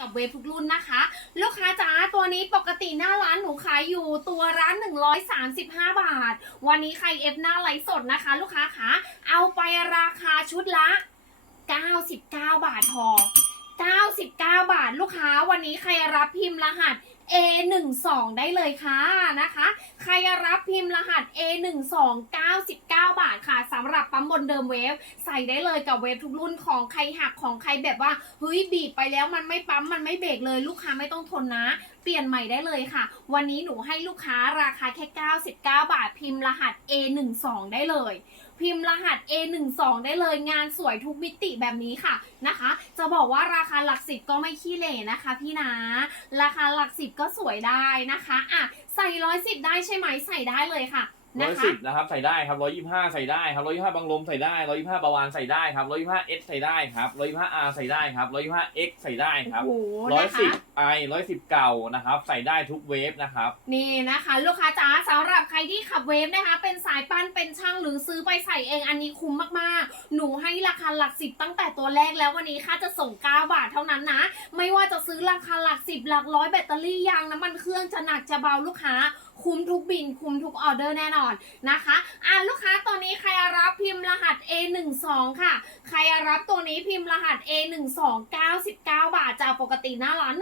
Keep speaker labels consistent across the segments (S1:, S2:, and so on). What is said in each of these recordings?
S1: กับเวฟทุกรุ่นนะคะ ลูกค้าจ๋าตัวนี้ปกติหน้าร้านหนูขายอยู่ตัวร้าน 135 บาท วันนี้ใครเอฟหน้าไลฟ์สดนะคะ ลูกค้าคะเอาไปราคาชุดละ 99 บาทพอ99 บาทลูกค้าวันนี้ใครรับพิมพ์รหัส A12 ได้เลยค่ะนะคะ ใครรับพิมพ์รหัส A12 99 บาทค่ะสำหรับ ปั๊มบนเดิมเวฟใส่ได้เลยกับเวฟทุกรุ่นของใครหักของใครแบบว่าเฮ้ยบีบไปแล้วมันไม่ปั๊มมันไม่เบรกเลยลูกค้าไม่ต้องทนนะ เปลี่ยนใหม่ได้เลยค่ะ วันนี้หนูให้ลูกค้าราคาแค่ 99 บาทพิมพ์รหัส A12 ได้เลยพิมพ์รหัส A12 ได้เลยงานสวยทุกมิติแบบนี้ค่ะนะคะ จะบอกว่าราคาหลักสิบก็ไม่ขี้เหร่นะคะพี่นะ ราคาหลักสิบก็สวยได้นะคะอะใส่ร้อยสิบได้ใช่ไหมใส่ได้เลยค่ะ
S2: ร้
S1: นะ
S2: อย
S1: คะ
S2: สิบนะครับใส่ได้ครับร้อยยี่ห้าใส่ได้ครับร้อยยี่ห้าบังลมใส่ได้ร้อยยี่ห้าบาวานใส่ได้ครับร้อยยี่ห้าเอสใส่ได้ครับร้อยยี่ห้าอาร์ใส่ได้ครับร้อยยี่ห้าเอ็กใส่ได้ครับ
S1: โอ้โห
S2: ร้อย
S1: นะ
S2: สิบ
S1: คะ
S2: ไอร้อยสิบเก่านะครับ ใส่ได้ทุกเวฟนะครับ
S1: นี่นะคะ ลูกค้าจ๋าสำหรับใครที่ขับเวฟนะคะ เป็นสายปั้นเป็นช่างหรือซื้อไปใส่เองอันนี้คุ้มมากๆ หนูให้ราคาหลักสิบตั้งแต่ตัวแรกแล้ววันนี้ค่าจะส่ง 9 บาทเท่านั้นนะ ไม่ว่าจะซื้อราคาหลักสิบหลักร้อยแบตเตอรี่ยางน้ำมันเครื่องจะหนักจะเบาลูกค้า คุ้มทุกบิน คุ้มทุกออเดอร์แน่นอนนะคะอะลูกค้าตัวนี้ใครรับพิมพ์รหัส A12 ค่ะ ใครรับตัวนี้พิมพ์รหัส A12 99 บาท จากปกติหน้าร้าน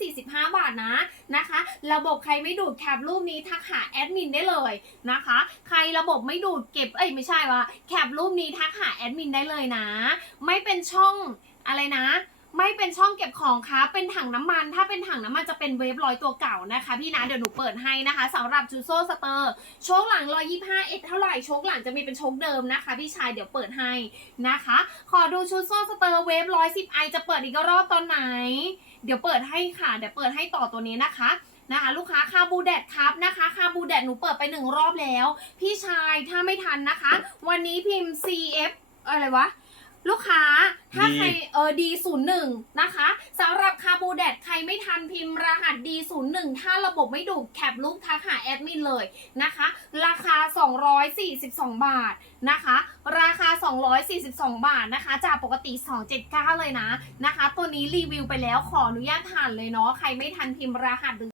S1: 145 บาทนะนะคะ ระบบใครไม่ดูดแคปรูปนี้ทักหาแอดมินได้เลยนะคะ ใครระบบไม่ดูดเก็บเอ้ยไม่ใช่ว่าแคปรูปนี้ทักหาแอดมินได้เลยนะ ไม่เป็นช่องอะไรนะ ไม่เป็นช่องเก็บของคะเป็นถังน้ำมัน ถ้าเป็นถังน้ำมันจะเป็นเวฟร้อยตัวเก่านะคะ พี่นะ เดี๋ยวหนูเปิดให้นะคะสำหรับจูโซสเตอร์โชคหลัง125เอ็ดเท่าไหร่โชคหลังจะมีเป็นโชคเดิมนะคะ พี่ชายเดี๋ยวเปิดให้นะคะ ขอดูชุดโซ่สเตอร์เวฟร้อยสิบไอจะเปิดอีกรอบตอนไหน เดี๋ยวเปิดให้ค่ะ เดี๋ยวเปิดให้ต่อตัวนี้นะคะนะคะลูกค้าคาบูแดดครับนะคะคาบูแดดหนูเปิดไปหนึ่งรอบแล้ว พี่ชายถ้าไม่ทันนะคะ วันนี้พิมพ์ CF อะไรวะ ลูกค้าถ้า
S2: D
S1: ใครเออ D01 นะคะสำหรับคาบูแดดใครไม่ทันพิมพ์รหัส D01 ถ้าระบบไม่ดูดแคปรูปทักหาแอดมินเลยนะคะ ราคา 242 บาทนะคะ ราคา 242 บาทนะคะ จากปกติ 279 เลยนะนะคะ ตัวนี้รีวิวไปแล้วขออนุญาตผ่านเลยเนาะใครไม่ทันพิมพ์รหัสหรือ